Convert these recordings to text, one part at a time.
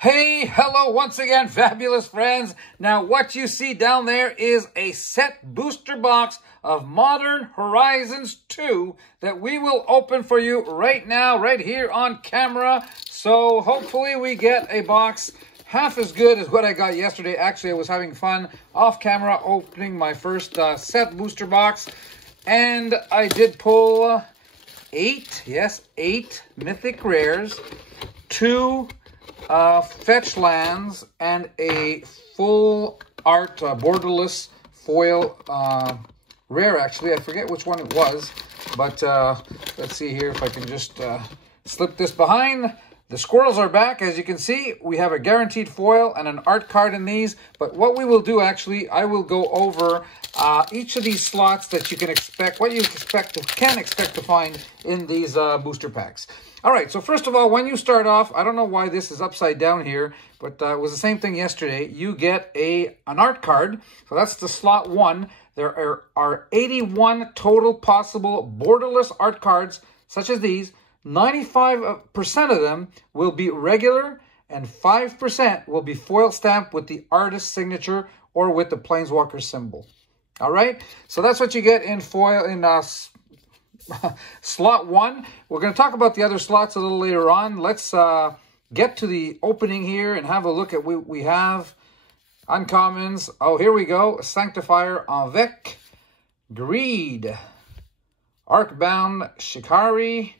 Hey, hello once again, fabulous friends. Now, what you see down there is a set booster box of Modern Horizons 2 that we will open for you right now, right here on camera. So hopefully we get a box half as good as what I got yesterday. Actually, I was having fun off camera opening my first set booster box. And I did pull eight mythic rares, 2 fetch lands, and a full art borderless foil rare. Actually, I forget which one it was, but let's see here if I can just slip this behind. The squirrels are back. As you can see, we have a guaranteed foil and an art card in these. But what we will do, actually, I will go over each of these slots that you can expect, what you can expect to find in these booster packs. All right, so first of all, when you start off, I don't know why this is upside down here, but it was the same thing yesterday. You get an art card. So that's the slot 1. There are 81 total possible borderless art cards, such as these. 95% of them will be regular, and 5% will be foil stamped with the artist's signature or with the Planeswalker symbol. All right, so that's what you get in foil in slot 1. We're going to talk about the other slots a little later on. Let's get to the opening here and have a look at what we have. Uncommons. Oh, here we go. Sanctifier Avec, Greed, Arcbound Shikari,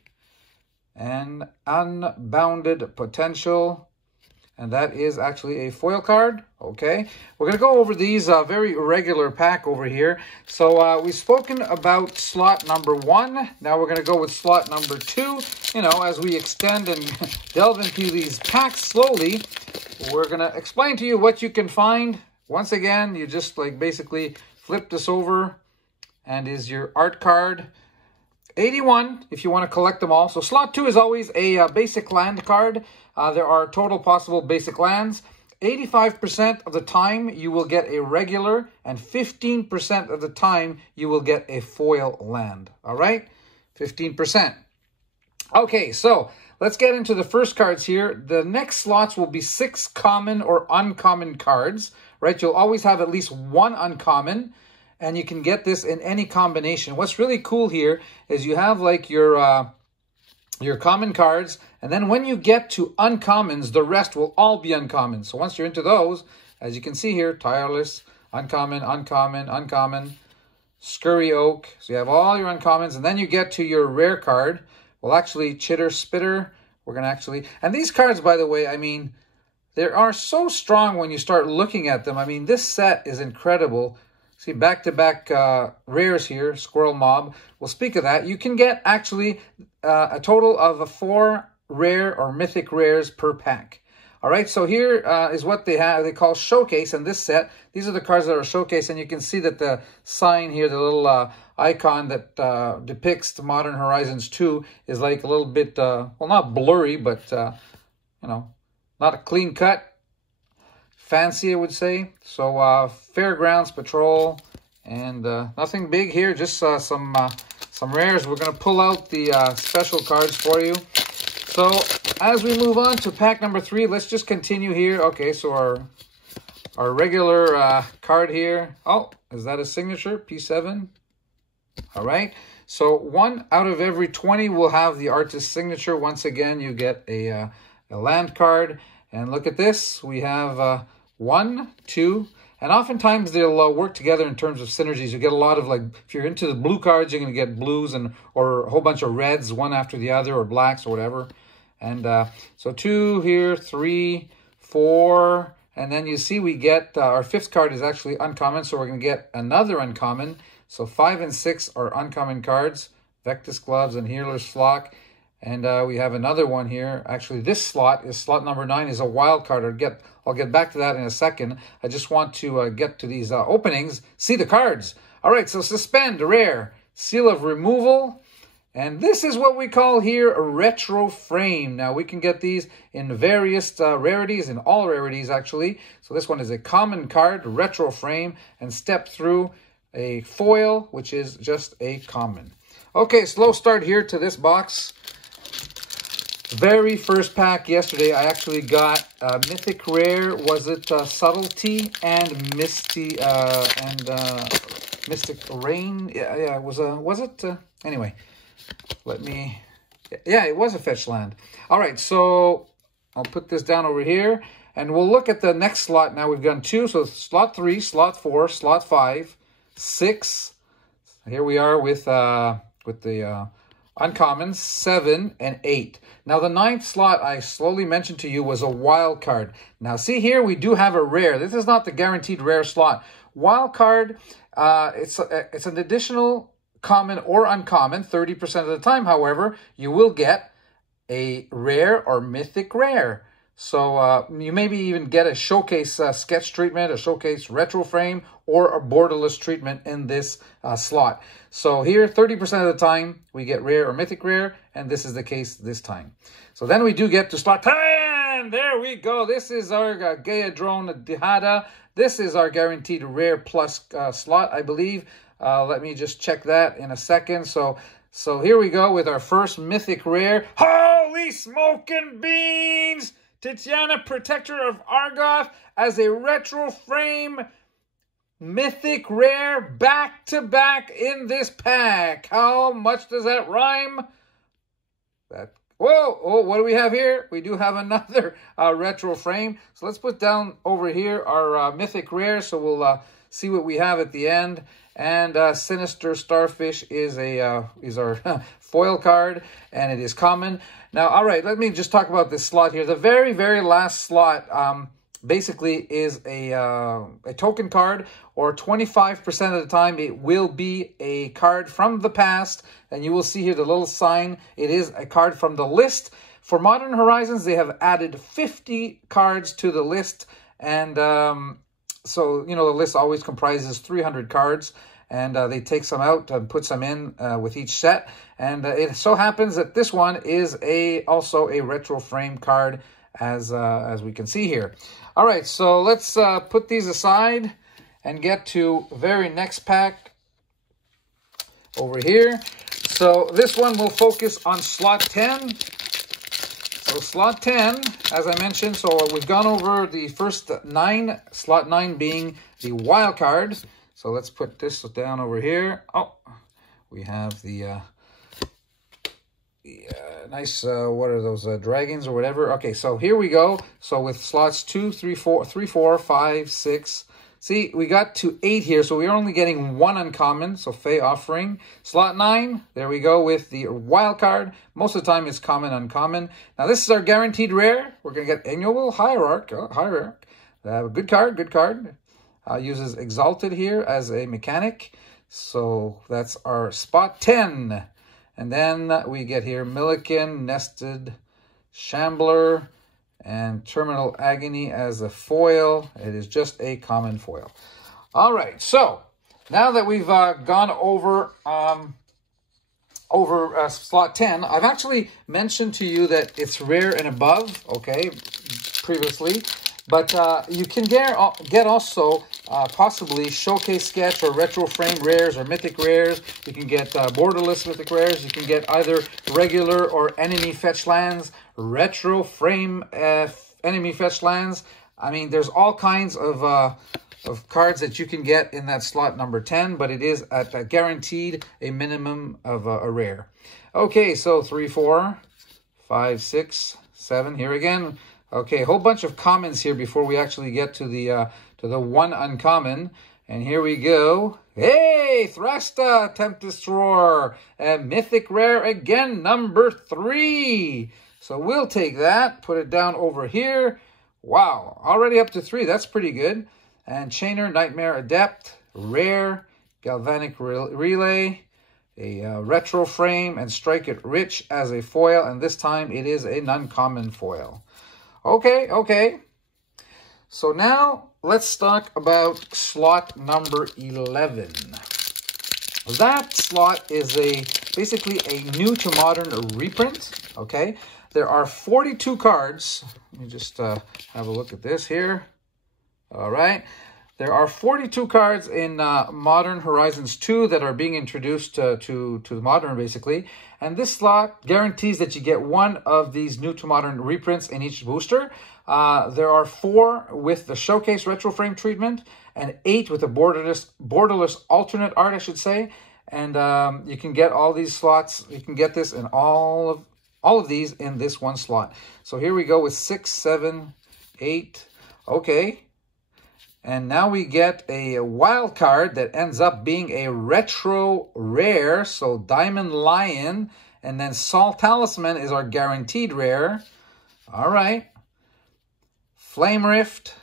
and Unbounded Potential. And that is actually a foil card. Okay. We're going to go over these very regular pack over here. So we've spoken about slot number 1. Now we're going to go with slot number 2. You know, as we extend and delve into these packs slowly, we're going to explain to you what you can find. Once again, you just like basically flip this over and is your art card. 81 if you want to collect them all. So slot 2 is always a basic land card. There are total possible basic lands. 85% of the time you will get a regular, and 15% of the time you will get a foil land. All right? 15%. Okay, so let's get into the first cards here. The next slots will be 6 common or uncommon cards, right? You'll always have at least 1 uncommon, and you can get this in any combination. What's really cool here is you have like your common cards, and then when you get to uncommons, the rest will all be uncommon. So once you're into those, as you can see here, Tireless, uncommon, uncommon, uncommon, Scurry Oak. So you have all your uncommons, and then you get to your rare card. Well, actually, Chitter Spitter. We're going to actually... And these cards, by the way, I mean, they are so strong when you start looking at them. I mean, this set is incredible. See, back-to-back rares here, Squirrel Mob. We'll speak of that. You can get, actually, a total of 4 rare or mythic rares per pack. All right, so here is what they have. They call Showcase in this set. These are the cards that are Showcase, and you can see that the sign here, the little icon that depicts the Modern Horizons 2 is like a little bit, well, not blurry, but, you know, not a clean cut. Fancy, I would say. So Fairgrounds Patrol, and nothing big here, just some rares. We're going to pull out the special cards for you. So as we move on to pack number 3, let's just continue here. Okay, so our regular card here. Oh, is that a signature? P7. All right. So 1 out of every 20 will have the artist's signature. Once again, you get a land card. And look at this. We have 1, 2, and oftentimes they'll work together in terms of synergies. You get a lot of, like, if you're into the blue cards, you're going to get blues or a whole bunch of reds, one after the other, or blacks or whatever. And so 2 here, 3, 4, and then you see we get our 5th card is actually uncommon, so we're going to get another uncommon. So 5 and 6 are uncommon cards, Vectus Gloves and Healer's Flock. And we have another one here. Actually, this slot is slot number 9, is a wild card. I'll get back to that in a second. I just want to get to these openings, see the cards. All right, so Suspend, rare, Seal of Removal. And this is what we call here a Retro Frame. Now, we can get these in various rarities, in all rarities, actually. So this one is a common card, Retro Frame, and Step Through, a foil, which is just a common. Okay, slow start here to this box. very first pack yesterday, I actually got Mythic Rare. Was it Subtlety and Misty Mystic Rain? Yeah, it was it? Anyway, let me... Yeah, it was a fetch land. All right, so I'll put this down over here, and we'll look at the next slot. Now we've done 2, so slot 3, slot 4, slot 5, 6. Here we are with the uncommons, 7 and 8. Now the 9th slot I slowly mentioned to you was a wild card. Now see here, we do have a rare. This is not the guaranteed rare slot. Wild card, it's an additional common or uncommon. 30% of the time, however, you will get a rare or mythic rare. So you maybe even get a showcase sketch treatment, a showcase retro frame, or a borderless treatment in this slot. So here, 30% of the time, we get rare or mythic rare, and this is the case this time. So then we do get to slot 10. There we go. This is our Gaia Drone Dihada. This is our guaranteed rare plus slot, I believe. Let me just check that in a second. So here we go with our first mythic rare. Holy smoking beans! Titiana, Protector of Argoth, as a retro frame mythic rare back-to-back in this pack. How much does that rhyme? Whoa, oh, what do we have here? We do have another retro frame. So let's put down over here our mythic rare, so we'll see what we have at the end. And Sinister Starfish is our foil card, and it is common. Now, all right, let me just talk about this slot here. The very, very last slot basically is a token card, or 25% of the time it will be a card from the past. And you will see here the little sign. It is a card from the list. For Modern Horizons, they have added 50 cards to the list. And so, you know, the list always comprises 300 cards. And they take some out and put some in with each set. And it so happens that this one is also a retro frame card, as we can see here. All right, so let's put these aside and get to very next pack over here. So this one will focus on slot 10. So slot 10, as I mentioned, so we've gone over the first 9, slot 9 being the wild card. So let's put this down over here. Oh, we have the nice, what are those, dragons or whatever? Okay, so here we go. So with slots 2, 3, 4, 5, 6. See, we got to 8 here, so we're only getting 1 uncommon, so Fey Offering. Slot 9, there we go with the wild card. Most of the time it's common, uncommon. Now this is our guaranteed rare. We're going to get Ignoble Hierarch. Good card, good card. Uses Exalted here as a mechanic. So that's our spot 10. And then we get here Milliken, Nested Shambler, and Terminal Agony as a foil. It is just a common foil. All right, so now that we've gone over slot 10, I've actually mentioned to you that it's rare and above, okay, previously. But you can get also possibly showcase sketch or retro frame rares or mythic rares. You can get borderless mythic rares. You can get either regular or enemy fetch lands, retro frame enemy fetch lands. I mean, there's all kinds of cards that you can get in that slot number 10, but it is at guaranteed a minimum of a rare. Okay, so 3, 4, 5, 6, 7. Here again. Okay, a whole bunch of commons here before we actually get to the 1 uncommon. And here we go. Hey, Thresta, Tempest Roar, a mythic rare again, number 3. So we'll take that, put it down over here. Wow, already up to 3. That's pretty good. And Chainer, Nightmare Adept, rare, Galvanic Relay, a retro frame, and Strike It Rich as a foil. And this time it is an uncommon foil. Okay. So now let's talk about slot number 11. That slot is basically a new to modern reprint, okay? There are 42 cards. Let me just have a look at this here. All right. There are 42 cards in Modern Horizons 2 that are being introduced to Modern, basically. And this slot guarantees that you get one of these new to Modern reprints in each booster. There are 4 with the Showcase Retro Frame treatment and 8 with the borderless alternate art, I should say. And you can get all these slots. You can get this in all of these in this one slot. So here we go with 6, 7, 8. Okay. And now we get a wild card that ends up being a retro rare. So Diamond Lion and then Sol Talisman is our guaranteed rare. All right. Flame Rift,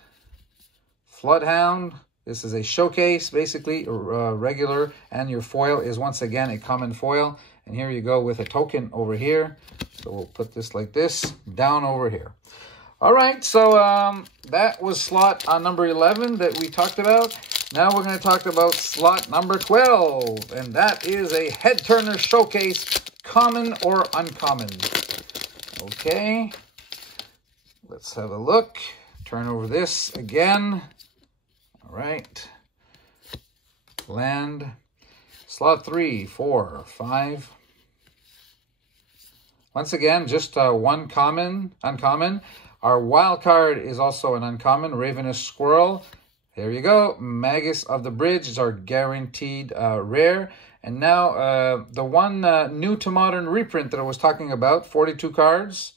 Floodhound. This is a showcase, basically, regular. And your foil is once again a common foil. And here you go with a token over here. So we'll put this like this, down over here. All right, so that was slot number 11 that we talked about. Now we're going to talk about slot number 12, and that is a Head Turner Showcase, common or uncommon. Okay, let's have a look. Turn over this again. All right, land, slot 3, 4, 5. Once again, just one uncommon. Our wild card is also an uncommon, Ravenous Squirrel. There you go. Magus of the Bridge is our guaranteed rare. And now the one new to modern reprint that I was talking about, 42 cards,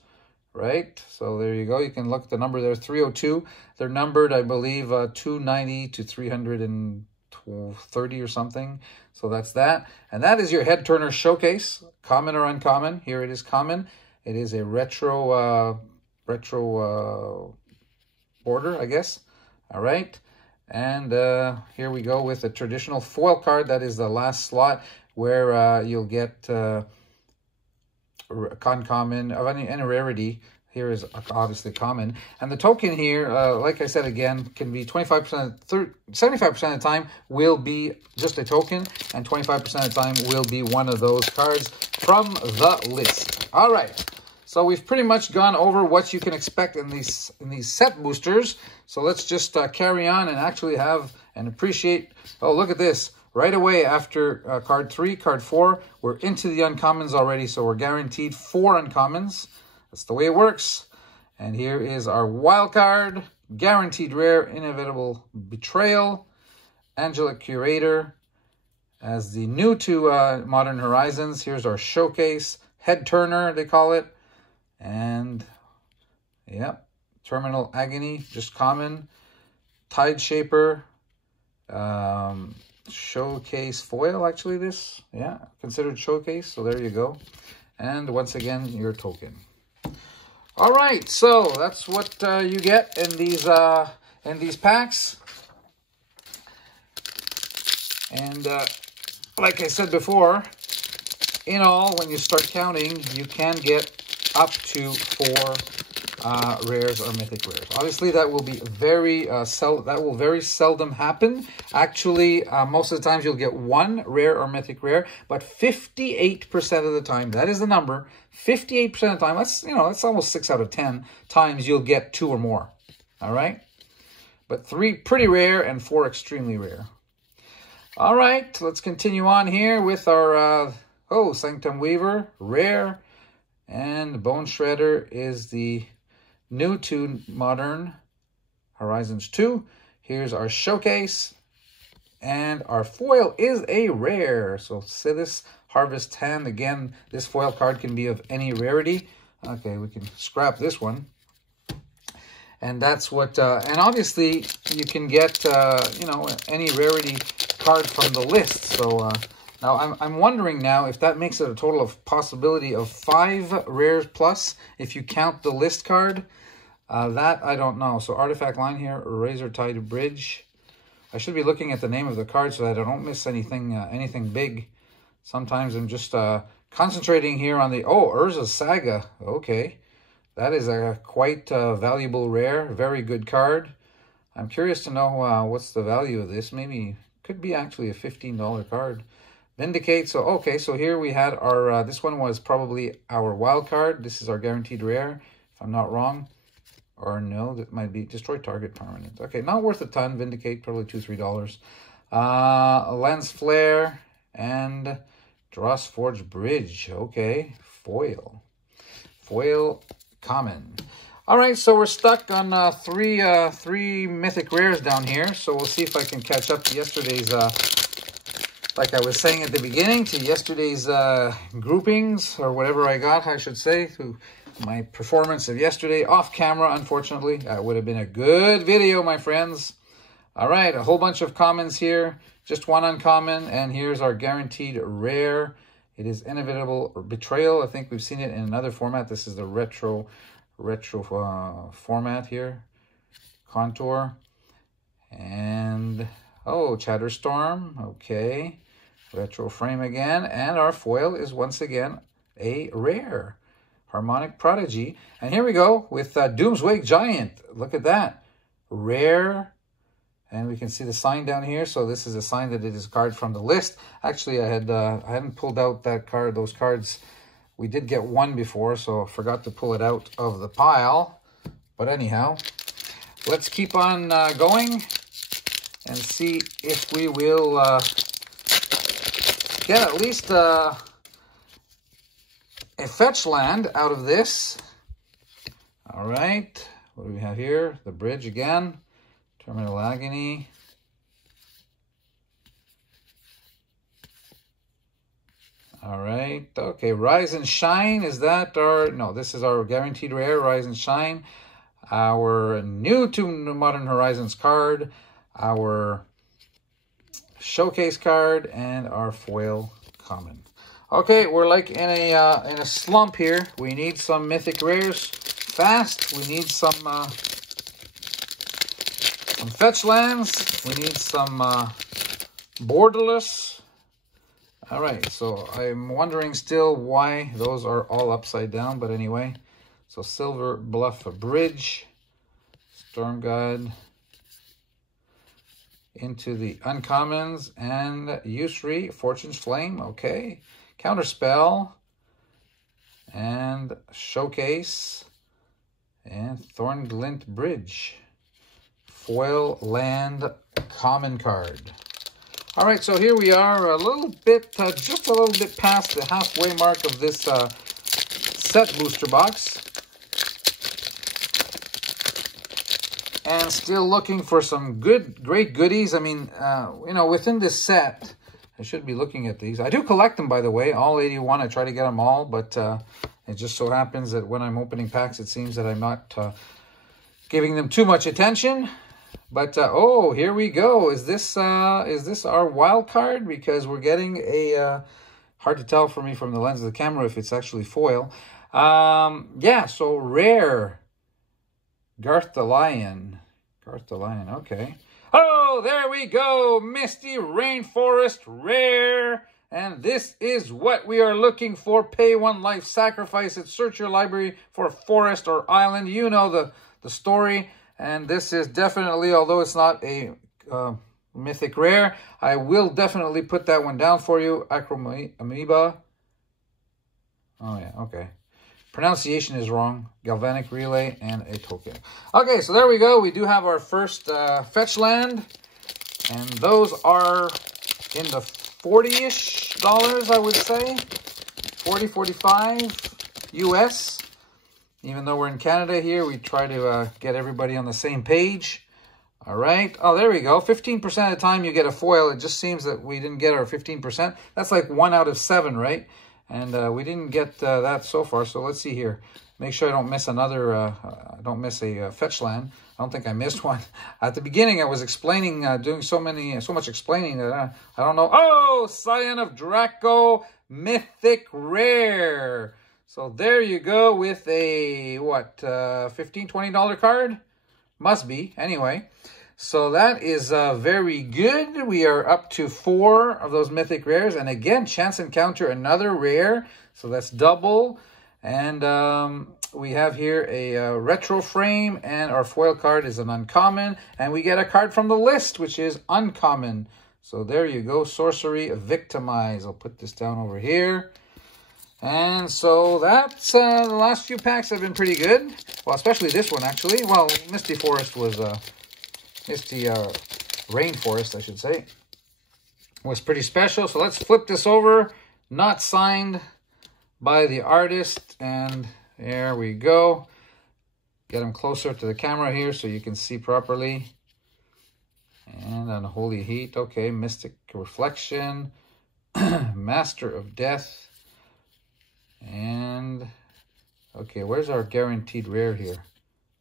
right? So there you go. You can look at the number there, 302. They're numbered, I believe, 290 to 330 or something. So that's that. And that is your Head Turner Showcase, common or uncommon. Here it is common. It is a retro border, I guess. All right. And here we go with a traditional foil card. That is the last slot where you'll get uncommon of any rarity. Here is obviously common. And the token here, like I said again, can be 75%, 75% of the time will be just a token, and 25% of the time will be one of those cards from the list. All right. So we've pretty much gone over what you can expect in these set boosters. So let's just carry on and actually have and appreciate. Oh, look at this. Right away after card 3, card 4, we're into the uncommons already. So we're guaranteed 4 uncommons. That's the way it works. And here is our wild card. Guaranteed rare, Inevitable Betrayal. Angelic Curator. As the new to Modern Horizons, here's our showcase. Head Turner, they call it. And, yep, Terminal Agony, just common. Tide Shaper, Showcase Foil, actually, this. Yeah, considered Showcase, so there you go. And once again, your token. All right, so that's what you get in these packs. And like I said before, in all, when you start counting, you can get up to 4 rares or mythic rares. Obviously, that will be very very seldom happen. Actually, most of the times you'll get 1 rare or mythic rare, but 58% of the time, that is the number. 58% of the time, that's almost 6 out of 10 times you'll get 2 or more. All right, but 3 pretty rare and 4 extremely rare. All right, let's continue on here with our Sanctum Weaver rare. And Bone Shredder is the new to Modern Horizons 2. Here's our showcase. And our foil is a rare. So Siddis Harvest Hand. Again, this foil card can be of any rarity. Okay, we can scrap this one. And that's what, and obviously you can get, any rarity card from the list. So, now, I'm wondering now if that makes it a total of possibility of 5 rares plus if you count the list card. That I don't know. So Artifact Line here, Razor Tide Bridge. I should be looking at the name of the card so that I don't miss anything big. Sometimes I'm just concentrating here on the, Urza's Saga. Okay. That is a quite valuable rare. Very good card. I'm curious to know what's the value of this. Maybe could be actually a $15 card. Vindicate. So, okay, so here we had our, this one was probably our wild card. This is our guaranteed rare, if I'm not wrong. Or no, that might be destroy target permanent. Okay, not worth a ton. Vindicate, probably $2, $3. Lens Flare and Dross Forge Bridge. Okay, foil. Foil common. All right, so we're stuck on three mythic rares down here. So we'll see if I can catch up to yesterday's, like I was saying at the beginning, to yesterday's groupings, or whatever I got, I should say, to my performance of yesterday off camera. Unfortunately, that would have been a good video, my friends. All right, a whole bunch of commons here, just one uncommon, and here's our guaranteed rare. It is Inevitable Betrayal. I think we've seen it in another format. This is the retro format here. Contour. And, oh, Chatterstorm. Okay. Retro frame again. And our foil is once again a rare. Harmonic Prodigy. And here we go with Doomswake Giant. Look at that. Rare. And we can see the sign down here. So this is a sign that it is a card from the list. Actually, I hadn't pulled out that card, those cards. We did get one before, so I forgot to pull it out of the pile. But anyhow, let's keep on going and see if we will get at least a fetch land out of this. All right, what do we have here? The bridge again. Terminal Agony. All right. Okay. Rise and Shine. Is that our... No, this is our guaranteed rare. Rise and Shine. Our new to Modern Horizons card. Our showcase card. And our foil common. Okay. We're like in a slump here. We need some mythic rares fast. We need some fetch lands. We need some borderless. All right, so I'm wondering still why those are all upside down, but anyway. So Silver Bluff Bridge, Storm God, into the uncommons, and Yusri, Fortune's Flame, okay. Counterspell, and Showcase, and Thornglint Bridge. Foil land common card. All right, so here we are, a little bit, just a little bit past the halfway mark of this set booster box. And still looking for some great goodies. I mean, you know, within this set, I should be looking at these. I do collect them, by the way, all 81. I try to get them all, but it just so happens that when I'm opening packs, it seems that I'm not giving them too much attention. But, oh, here we go. Is this our wild card? Because we're getting a, hard to tell for me from the lens of the camera if it's actually foil. Yeah, so rare. Garth the Lion. Garth the Lion, okay. Oh, there we go. Misty Rainforest rare. And this is what we are looking for. Pay 1 life, sacrifice it, search your library for a forest or island. You know the story. And this is definitely, although it's not a mythic rare, I will definitely put that one down for you. Amoeba. Oh, yeah, okay. Pronunciation is wrong. Galvanic Relay and a token. Okay, so there we go. We do have our first fetch land. And those are in the $40-ish, I would say. 40, 45 US. Even though we're in Canada here, we try to get everybody on the same page. All right. Oh, there we go. 15% of the time you get a foil. It just seems that we didn't get our 15%. That's like 1 out of 7, right? And we didn't get that so far. So let's see here. Make sure I don't miss another, don't miss a fetch land. I don't think I missed one. At the beginning, I was explaining, doing so much explaining that I don't know. Oh, Scion of Draco, Mythic Rare. So there you go with a, what, $15, $20 card? Must be, anyway. So that is very good. We are up to 4 of those Mythic Rares. And again, Chance Encounter, another rare. So that's double. And we have here a retro frame. And our foil card is an uncommon. And we get a card from the list, which is uncommon. So there you go, Sorcery Victimize. I'll put this down over here. And so that's the last few packs have been pretty good. Well, especially this one, actually. Well, Misty Forest was, Misty Rainforest, I should say, was pretty special. So let's flip this over. Not signed by the artist. And there we go. Get them closer to the camera here so you can see properly. And Unholy Heat. Okay, Mystic Reflection. Master of Death. And, okay, where's our guaranteed rare here?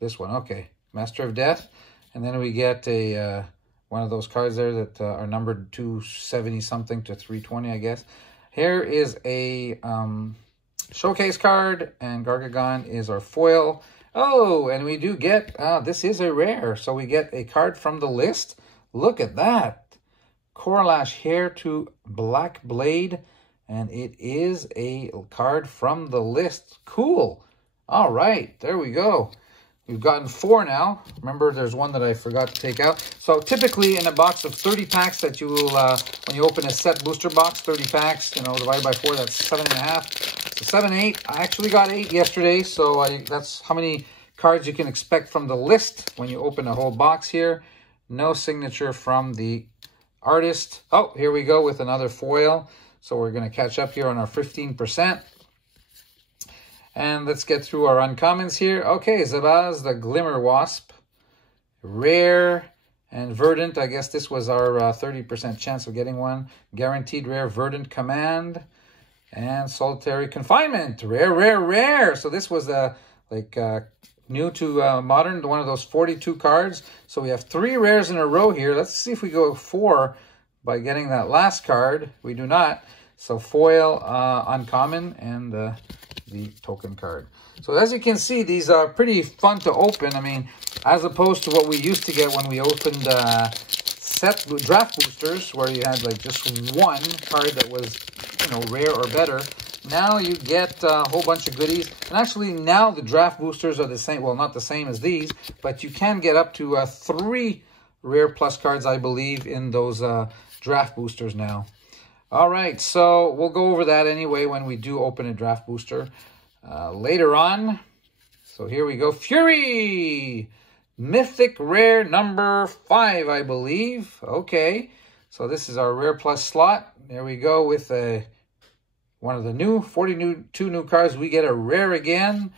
This one, okay. Master of Death. And then we get a one of those cards there that are numbered 270-something to 320, I guess. Here is a showcase card, and Gargagon is our foil. Oh, and we do get, this is a rare. So we get a card from the list. Look at that. Coralash Hair to Black Blade. And it is a card from the list. Cool. All right, there we go. We've gotten 4 now. Remember, there's one that I forgot to take out. So typically in a box of 30 packs that you will, when you open a set booster box, 30 packs, you know, divided by 4, that's 7.5. So 7, 8. I actually got 8 yesterday. So that's how many cards you can expect from the list when you open a whole box here. No signature from the artist. Oh, here we go with another foil. So we're going to catch up here on our 15%. And let's get through our uncommons here. Okay, Zabaz, the Glimmer Wasp. Rare and Verdant. I guess this was our 30% chance of getting one. Guaranteed rare Verdant Command. And Solitary Confinement. Rare, rare, rare. So this was new to Modern, one of those 42 cards. So we have 3 rares in a row here. Let's see if we go 4 by getting that last card. We do not. So foil, uncommon, and the token card. So as you can see, these are pretty fun to open. I mean, as opposed to what we used to get when we opened set draft boosters, where you had like just one card that was, you know, rare or better. Now you get a whole bunch of goodies. And actually now the draft boosters are the same. Well, not the same as these, but you can get up to 3 rare plus cards, I believe, in those draft boosters now. All right, so we'll go over that anyway when we do open a draft booster later on. So here we go. Fury! Mythic Rare number 5, I believe. Okay, so this is our rare plus slot. There we go with one of the new 42 new cards. We get a rare again.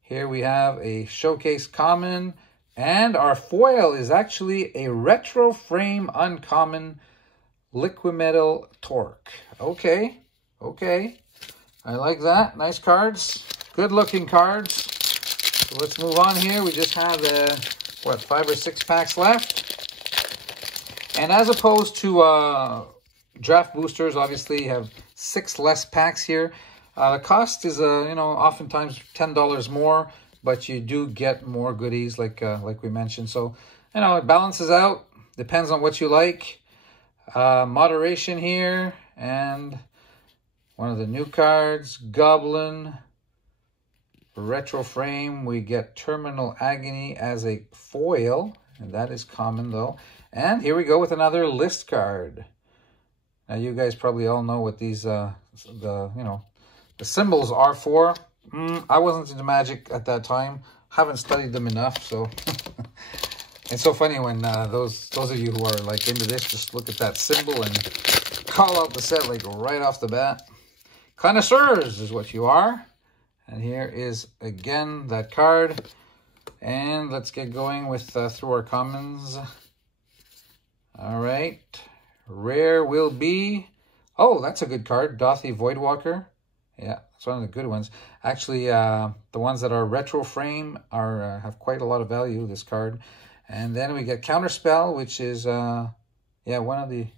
Here we have a showcase common. And our foil is actually a retro frame uncommon Liquimetal Torque. Okay, okay. I like that. Nice cards. Good looking cards. So let's move on here. We just have, what, 5 or 6 packs left. And as opposed to draft boosters, obviously you have 6 less packs here. The cost is, you know, oftentimes $10 more, but you do get more goodies like we mentioned. So, you know, it balances out. Depends on what you like. Moderation here, and one of the new cards, Goblin, retro frame. We get Terminal Agony as a foil, and that is common though. And here we go with another list card. Now you guys probably all know what these the symbols are for. I wasn't into Magic at that time. Haven't studied them enough, so it's so funny when those of you who are like into this just look at that symbol and call out the set like right off the bat. Connoisseurs is what you are. And here is again that card. And let's get going with through our commons. All right. Rare will be, oh, that's a good card, Dothy Voidwalker. Yeah, it's one of the good ones. Actually, the ones that are retro frame are have quite a lot of value, this card. And then we get Counterspell, which is, yeah, one of the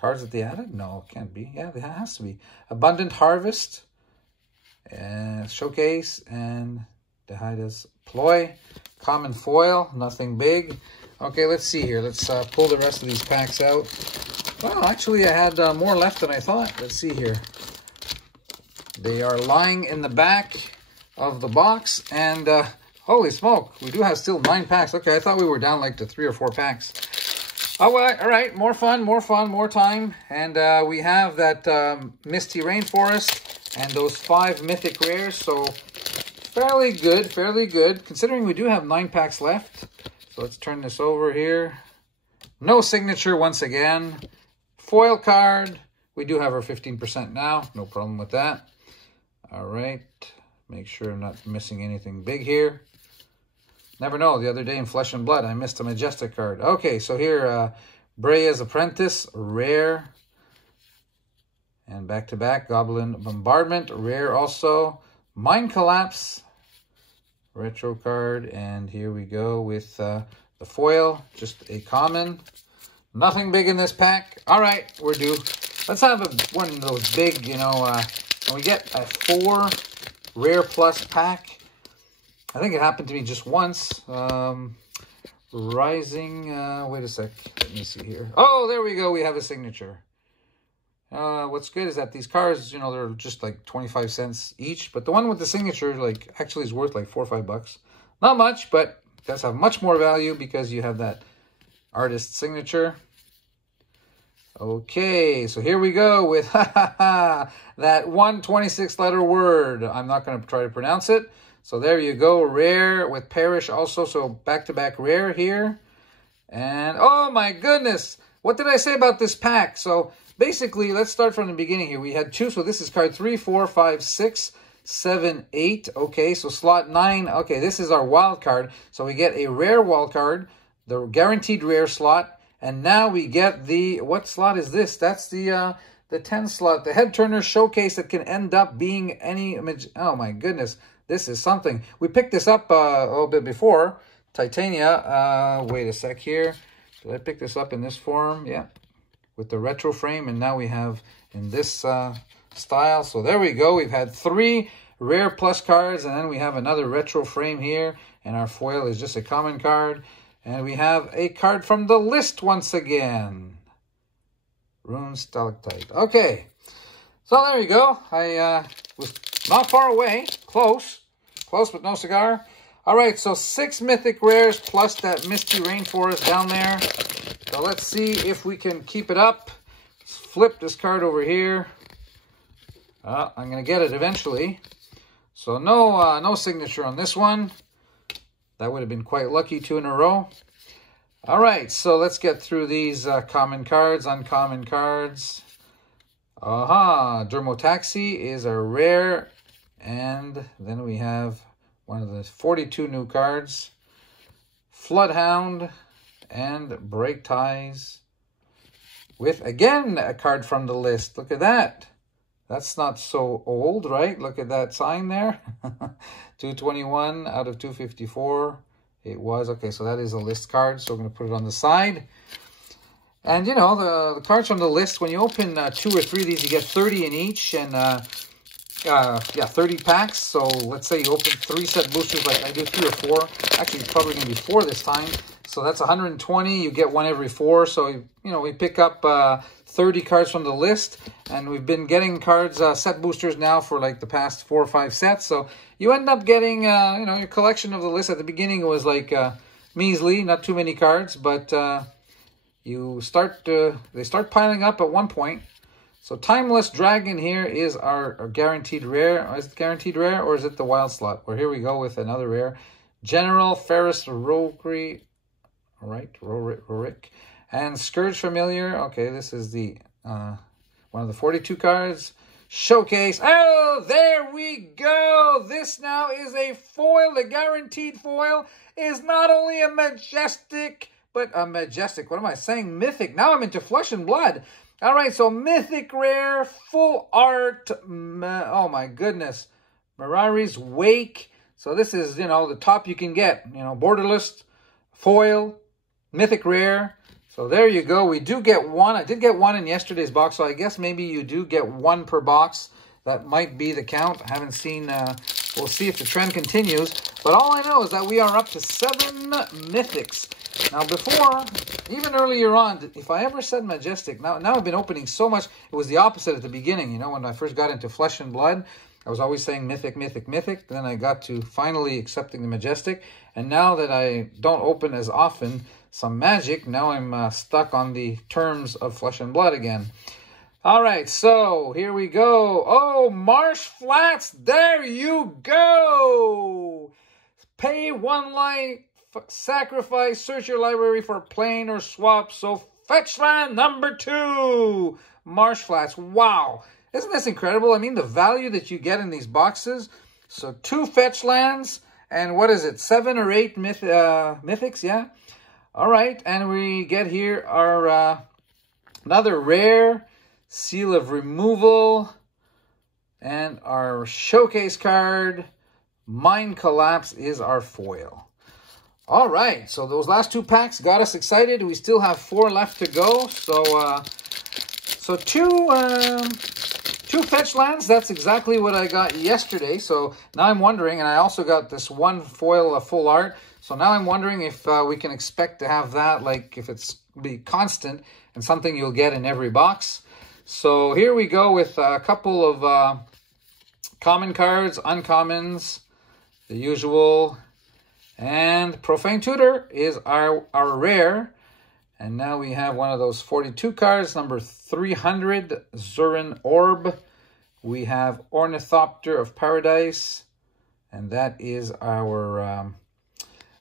cards that they added. No, it can't be. Yeah, it has to be. Abundant Harvest, Showcase, and Dehida's Ploy. Common foil, nothing big. Okay, let's see here. Let's pull the rest of these packs out. Well, actually, I had more left than I thought. Let's see here. They are lying in the back of the box, and holy smoke, we do have still 9 packs. Okay, I thought we were down like to 3 or 4 packs. Oh, well, all right, more fun, more time. And we have that Misty Rainforest and those 5 mythic rares. So fairly good, considering we do have 9 packs left. So let's turn this over here. No signature once again. Foil card. We do have our 15% now. No problem with that. All right. Make sure I'm not missing anything big here. Never know. The other day in Flesh and Blood, I missed a Majestic card. Okay, so here, Brea's Apprentice, rare. And back-to-back, Goblin Bombardment, rare also. Mind Collapse, retro card. And here we go with the foil, just a common. Nothing big in this pack. All right, we're due. Let's have one of those big, you know, when we get a 4 rare plus pack. I think it happened to me just once. Rising, wait a sec. Let me see here. Oh, there we go. We have a signature. What's good is that these cards, you know, they're just like 25 cents each. But the one with the signature, like, actually is worth like $4 or $5. Not much, but it does have much more value because you have that artist signature. Okay, so here we go with that 126-letter word. I'm not going to try to pronounce it. So there you go, rare with Perish also. So back-to-back rare here. And oh my goodness, what did I say about this pack? So basically, let's start from the beginning here. We had 2, so this is card 3, 4, 5, 6, 7, 8. Okay, so slot 9. Okay, this is our wild card. So we get a rare wild card, the guaranteed rare slot. And now we get the, what slot is this? That's the 10 slot, the Head Turner Showcase that can end up being any, oh my goodness, this is something. We picked this up a little bit before, Titania. Wait a sec here. Did I pick this up in this form? Yeah, with the retro frame, and now we have in this style. So there we go. We've had 3 rare plus cards, and then we have another retro frame here, and our foil is just a common card. And we have a card from the list once again. Rune Stalactite. Okay. So there you go. I was not far away. Close. Close but no cigar. All right. So 6 mythic rares plus that Misty Rainforest down there. So let's see if we can keep it up. Let's flip this card over here. I'm going to get it eventually. So no signature on this one. That would have been quite lucky, 2 in a row. All right, so let's get through these common cards, uncommon cards. Dermotaxi is a rare. And then we have one of the 42 new cards. Floodhound and Break Ties. With, again, a card from the list. Look at that. That's not so old, right? Look at that sign there. 221 out of 254. It was. Okay, so that is a list card. So we're going to put it on the side. And, you know, the cards from the list, when you open 2 or 3 of these, you get 30 in each. And, yeah, 30 packs. So let's say you open 3 set boosters like I do, 3 or 4. Actually, it's probably going to be 4 this time. So that's 120. You get 1 every 4. So, you know, we pick up 30 cards from the list. And we've been getting cards, set boosters now for like the past 4 or 5 sets. So you end up getting, you know, your collection of the list. At the beginning, it was like measly, not too many cards. But you start, they start piling up at one point. So Timeless Dragon here is our guaranteed rare. Is it guaranteed rare or is it the wild slot? Well, here we go with another rare. General Ferris Rokri. All right, Rorik. And Scourge Familiar. Okay, this is the one of the 42 cards. Showcase. Oh, there we go. This now is a foil. The guaranteed foil is not only a majestic, but a majestic. What am I saying? Mythic. Now I'm into Flesh and Blood. All right, so mythic rare, full art. Oh my goodness. Mirari's Wake. So this is, you know, the top you can get. You know, borderless, foil, mythic rare. So there you go. We do get 1. I did get 1 in yesterday's box, so I guess maybe you do get 1 per box. That might be the count. I haven't seen, we'll see if the trend continues. But all I know is that we are up to 7 mythics. Now before, even earlier on, if I ever said majestic, now I've been opening so much, it was the opposite at the beginning. You know, when I first got into Flesh and Blood, I was always saying mythic, mythic, mythic. Then I got to finally accepting the majestic. And now that I don't open as often some magic, now I'm stuck on the terms of Flesh and Blood again. All right, so here we go. Oh, Marsh Flats, there you go. Pay 1 life, sacrifice, search your library for plain or swap. So fetch land number 2, Marsh Flats. Wow, isn't this incredible? I mean, the value that you get in these boxes. So 2 fetch lands, and what is it, 7 or 8 mythics, yeah? All right, and we get here our another rare, Seal of Removal, and our showcase card, Mind Collapse, is our foil. All right, so those last 2 packs got us excited. We still have 4 left to go. So two fetch lands. That's exactly what I got yesterday. So now I'm wondering, and I also got this 1 foil full art. So now I'm wondering if we can expect to have that, like if it's be constant and something you'll get in every box. So here we go with a couple of common cards, uncommons, the usual, and Profane Tutor is our rare. And now we have one of those 42 cards, number 300, Zurin Orb. We have Ornithopter of Paradise, and that is our,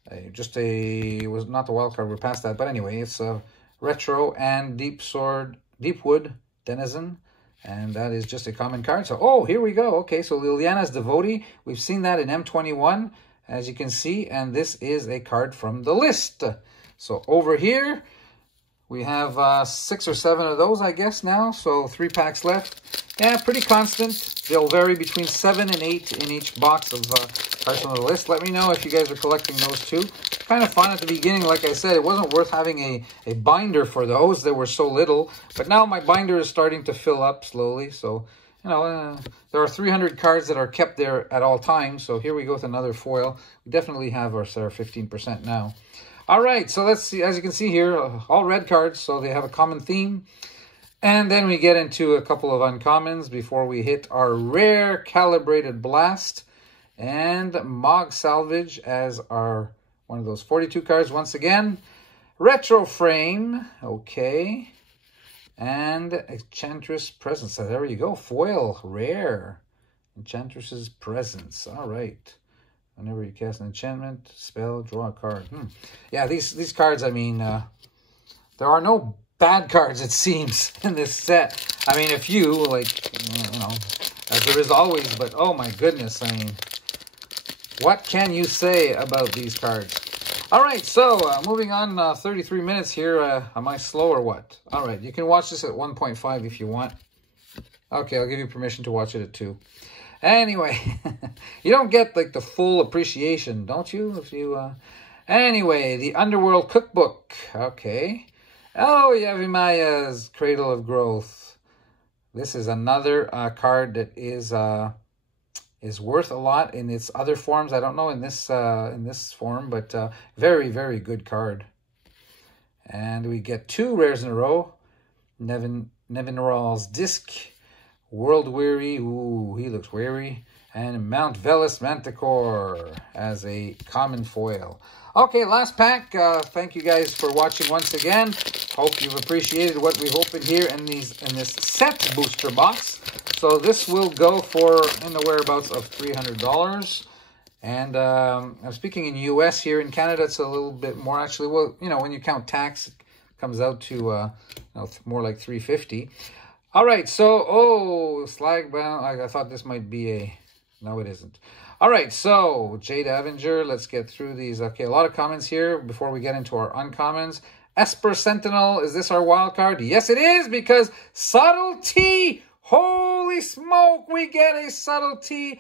it was not the wild card, we're past that, but anyway, it's a retro, and Deepwood Denizen, and that is just a common card. So, oh, here we go. Okay, so Liliana's Devotee, we've seen that in M21, as you can see, and this is a card from the list. So over here, we have 6 or 7 of those, I guess, now. So 3 packs left. Yeah, pretty constant. They'll vary between 7 and 8 in each box of cards from the list. Let me know if you guys are collecting those too. Kind of fun at the beginning. Like I said, it wasn't worth having a binder for those. There were so little. But now my binder is starting to fill up slowly. So, you know, there are 300 cards that are kept there at all times. So here we go with another foil. We definitely have our 15% now. All right, so let's see. As you can see here, all red cards, so they have a common theme. And then we get into a couple of uncommons before we hit our rare Calibrated Blast and Mog Salvage as our one of those 42 cards once again. Retro Frame, okay. And Enchantress Presence. So there you go, foil, rare. Enchantress's Presence, all right. Whenever you cast an enchantment, spell, draw a card. Yeah, these cards, I mean, there are no bad cards, it seems, in this set. I mean, a few, like, you know, as there is always, but oh my goodness, I mean, what can you say about these cards? All right, so moving on, 33 minutes here. Am I slow or what? All right, you can watch this at 1.5 if you want. Okay, I'll give you permission to watch it at 2. Anyway, you don't get like the full appreciation, don't you? If you, anyway, the Underworld Cookbook. Okay. Oh, Yavimaya's Cradle of Growth. This is another card that is worth a lot in its other forms. I don't know in this form, but very, very good card. And we get 2 rares in a row. Nevinral's Disc. World Weary, ooh, he looks weary. And Mount Velis Manticore as a common foil. Okay, last pack. Thank you guys for watching once again. Hope you've appreciated what we've opened here in this set booster box. So this will go for in the whereabouts of $300. And I'm speaking in US. Here in Canada, it's a little bit more actually. Well, you know, when you count tax, it comes out to you know, more like $350. All right, so, oh, Slagbound, I thought this might be a, no, it isn't. All right, so, Jade Avenger, let's get through these. Okay, a lot of comments here before we get into our uncommons. Esper Sentinel, is this our wild card? Yes, it is, because Subtlety, holy smoke, we get a Subtlety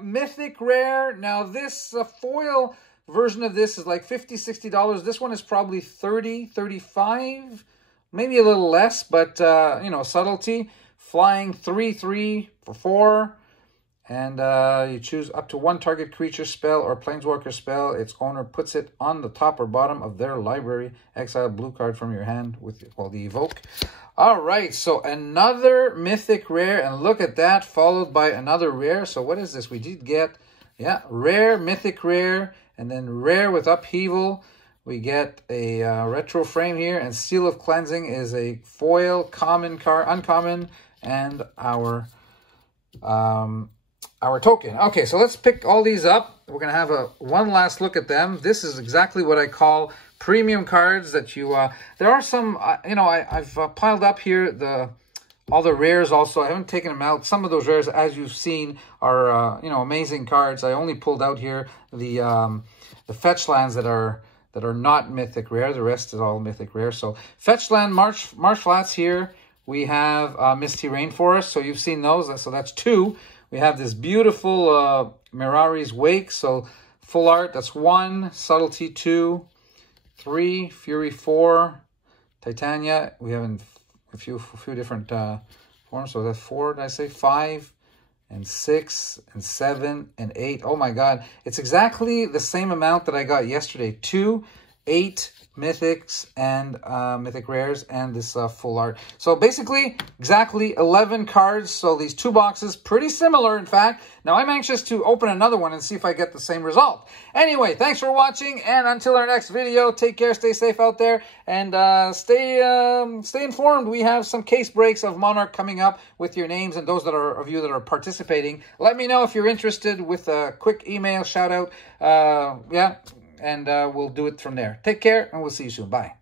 mythic rare. Now, this foil version of this is like $50, $60. This one is probably $30, $35. Maybe a little less, but, you know, Subtlety, flying 3/3 for 4. And you choose up to 1 target creature spell or planeswalker spell. Its owner puts it on the top or bottom of their library. Exile blue card from your hand with the evoke. All right, so another mythic rare. And look at that, followed by another rare. So what is this? We did get, yeah, rare, mythic rare, and then rare with upheaval. We get a retro frame here, and Seal of Cleansing is a foil common card, uncommon, and our token. Okay, so let's pick all these up. We're gonna have one last look at them. This is exactly what I call premium cards that you. There are some, you know, I've piled up here all the rares also. I haven't taken them out. Some of those rares, as you've seen, are you know, amazing cards. I only pulled out here the fetch lands that are not mythic rare. The rest is all mythic rare. So fetch land Marsh Flats here. We have Misty Rainforest. So you've seen those. So that's 2. We have this beautiful Mirari's Wake. So full art. That's 1. Subtlety 2. 3. Fury 4. Titania. We have in a few different forms. So that's 4. Did I say 5? And 6, and 7, and 8. Oh my God. It's exactly the same amount that I got yesterday. 2, 8 mythics and mythic rares and this full art. So basically, exactly 11 cards. So these 2 boxes, pretty similar, in fact. Now, I'm anxious to open another one and see if I get the same result. Anyway, thanks for watching, and until our next video, take care, stay safe out there, and stay informed. We have some case breaks of Monarch coming up with your names, and those of you that are participating. Let me know if you're interested with a quick email shout out. Yeah. And we'll do it from there. Take care, and we'll see you soon. Bye.